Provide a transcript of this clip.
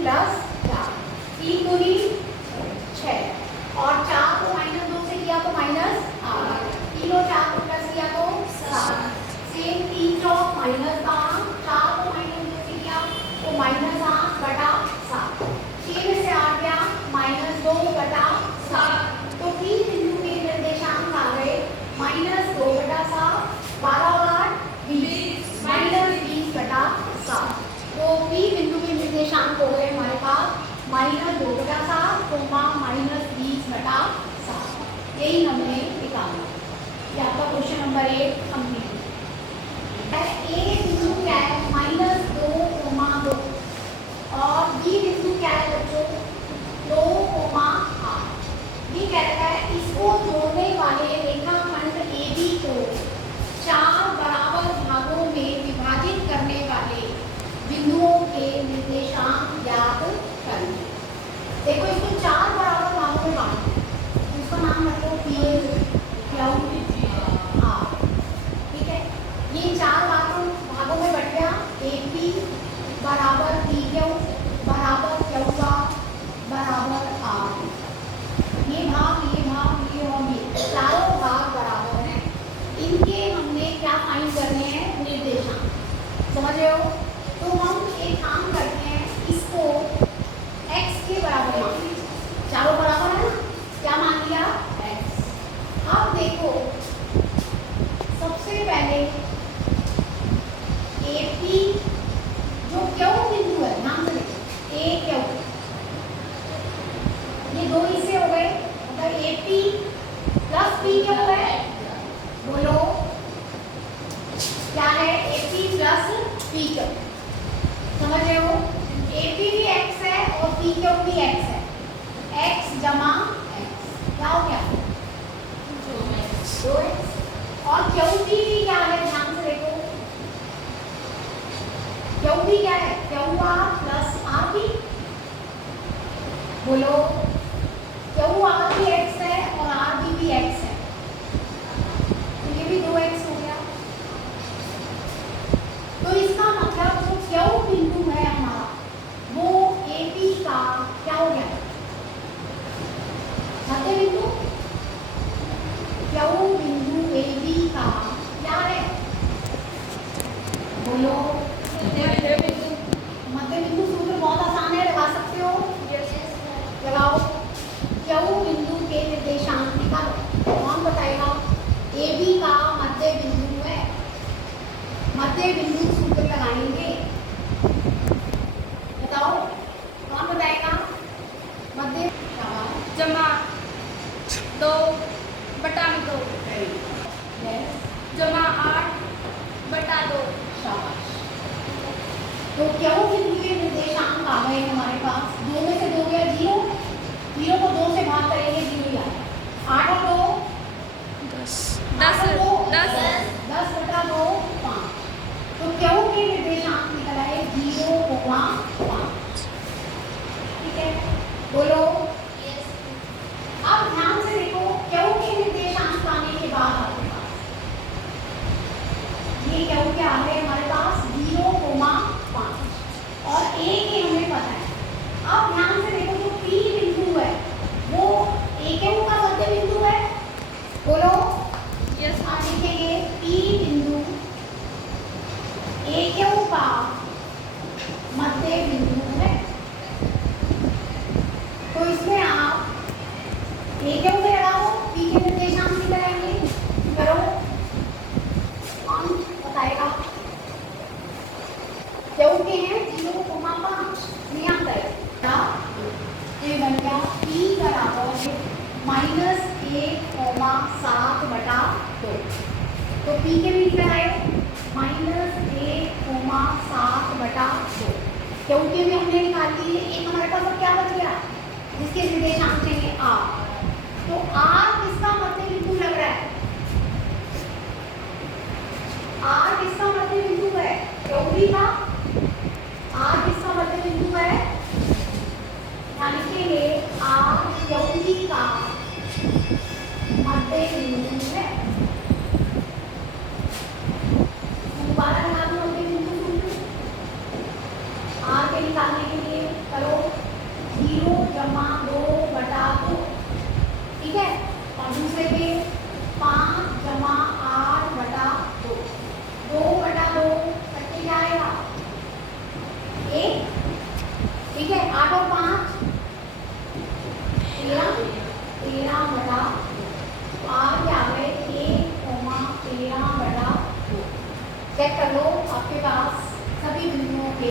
Plus 4, 3 दूनी 6 और 4 को -2 से किया तो -8, 3 और 4 को प्लस किया तो 7, सेम 3 चौक -12, 4 को -2 से किया तो -8 बटा 7, 6 में से 8 गया -2 बटा 7, तो P बिंदु के निर्देशांक आ गए -2 बटा 7, 12 और 8 20, -20 बटा 7, तो P बिंदु के निर्देशांक हो गए हमारे पास -2 बटा 7, -20 बटा 7, यही हमने निकाला। ये आपका क्वेश्चन नंबर 1 कंप्लीट है। ए बिंदु क्या है -2, 2 और बी बिंदु क्या है बच्चों 2, 8। ये कहता है इसको जोड़ने वाले रेखाखंड AB को 4 बराबर भागों में विभाजित करने वाले बिंदुओं के निर्देशांक ज्ञात करें। देखो इसको 4 बराबर भागों में बांटो, इसका नाम रखो P, Q, R, ठीक है। ये 4 भागों में बट गया, AP बराबर PQ बराबर QR बराबर R, ये भाग ये और ये चारों भाग बराबर हैं। इनके हमने क्या फाइंड करने हैं निर्देशांक, समझ रहे हो। तो हम एक काम करते हैं, इसको x के बराबर मान लीजिए, चारों बराबर है ना, क्या मान लिया x। अब देखो सबसे पहले AP जो Q बिंदु है, ध्यान से देखो AQ, ये दो हिस्से हो गए, मतलब AP प्लस PQ है, बोलो क्या है AP प्लस PQ, समझ रहे हो। AP भी x है और PQ भी x है, x जमा x क्या हो गया 2x, और QP भी क्या है ध्यान से देखो, QP क्या है QR प्लस RP, बोलो QR भी x है और RP भी x है, तो ये भी 2x हो गया। तो इसका मतलब जो Q बिंदु है हमारा वो AP का क्या हो गया मध्य बिंदु, Q बिंदु AB का क्या है बोलो मध्य बिंदु। सूत्र बहुत आसान है, लगा सकते हो, लगाओ। Q बिंदु के निर्देशांक निकालो, कौन बताएगा। AB का मध्य बिंदु है, मध्य बिंदु सूत्र लगाएंगे, बताओ कौन बताएगा। मध्य जमा 2 बटा 2 जमा 8 बटा 2, शाबाश। तो Q बिंदु के निर्देशांक आ गए हमारे पास, 2 में से 2 गया 0, 0 को 2 से भाग करेंगे 0 ही आएगा, 8 और 2 10 10 बटा 2 5, तो Q के निर्देशांक निकल आए 0,5, ठीक है, बोलो। अब ध्यान से देखो Q के निर्देशांक आने के बाद आपके पास ये Q क्या आ गए हमारे पास 0,5 और A के हमें पता है। अब ध्यान से देखो जो P बिंदु है वो AQ का मध्य बिंदु है, बोलो यस। आप लिखेंगे P बिंदु AQ का मध्य बिंदु है, तो इसमें आप AQ में लगाओ, P के निर्देशांक निकल आएंगे, करो कौन बताएगा। Q के हैं 0,5, नहीं आता है, ये बन गया P बराबर -1,7 बटा 2, तो P के भी निकल आए -1,7 बटा 2, Q के भी हमने निकाल लिए। एक हमारे पास अब क्या बच गया जिसके निर्देशांक चाहिए R, तो R किसका मध्य बिंदु लग रहा है, R किसका मध्य बिंदु है QB का, R किसका मध्य बिंदु है, लिखेंगे R QB का मध्य बिंदु है। दोबारा लगा दो मध्य बिंदु R के निकालने के लिए, करो 0 जमा 2 बटा 2, ठीक है। और दूसरे पे 5 जमा 8 बटा 2, 2 बटा 2 कट्टे क्या आएगा 1, ठीक है। 8 और 5 13, 13 बटा 2, आर क्या आ गए 1, 13 बटा 2। चेक कर लो आपके पास सभी बिंदुओं के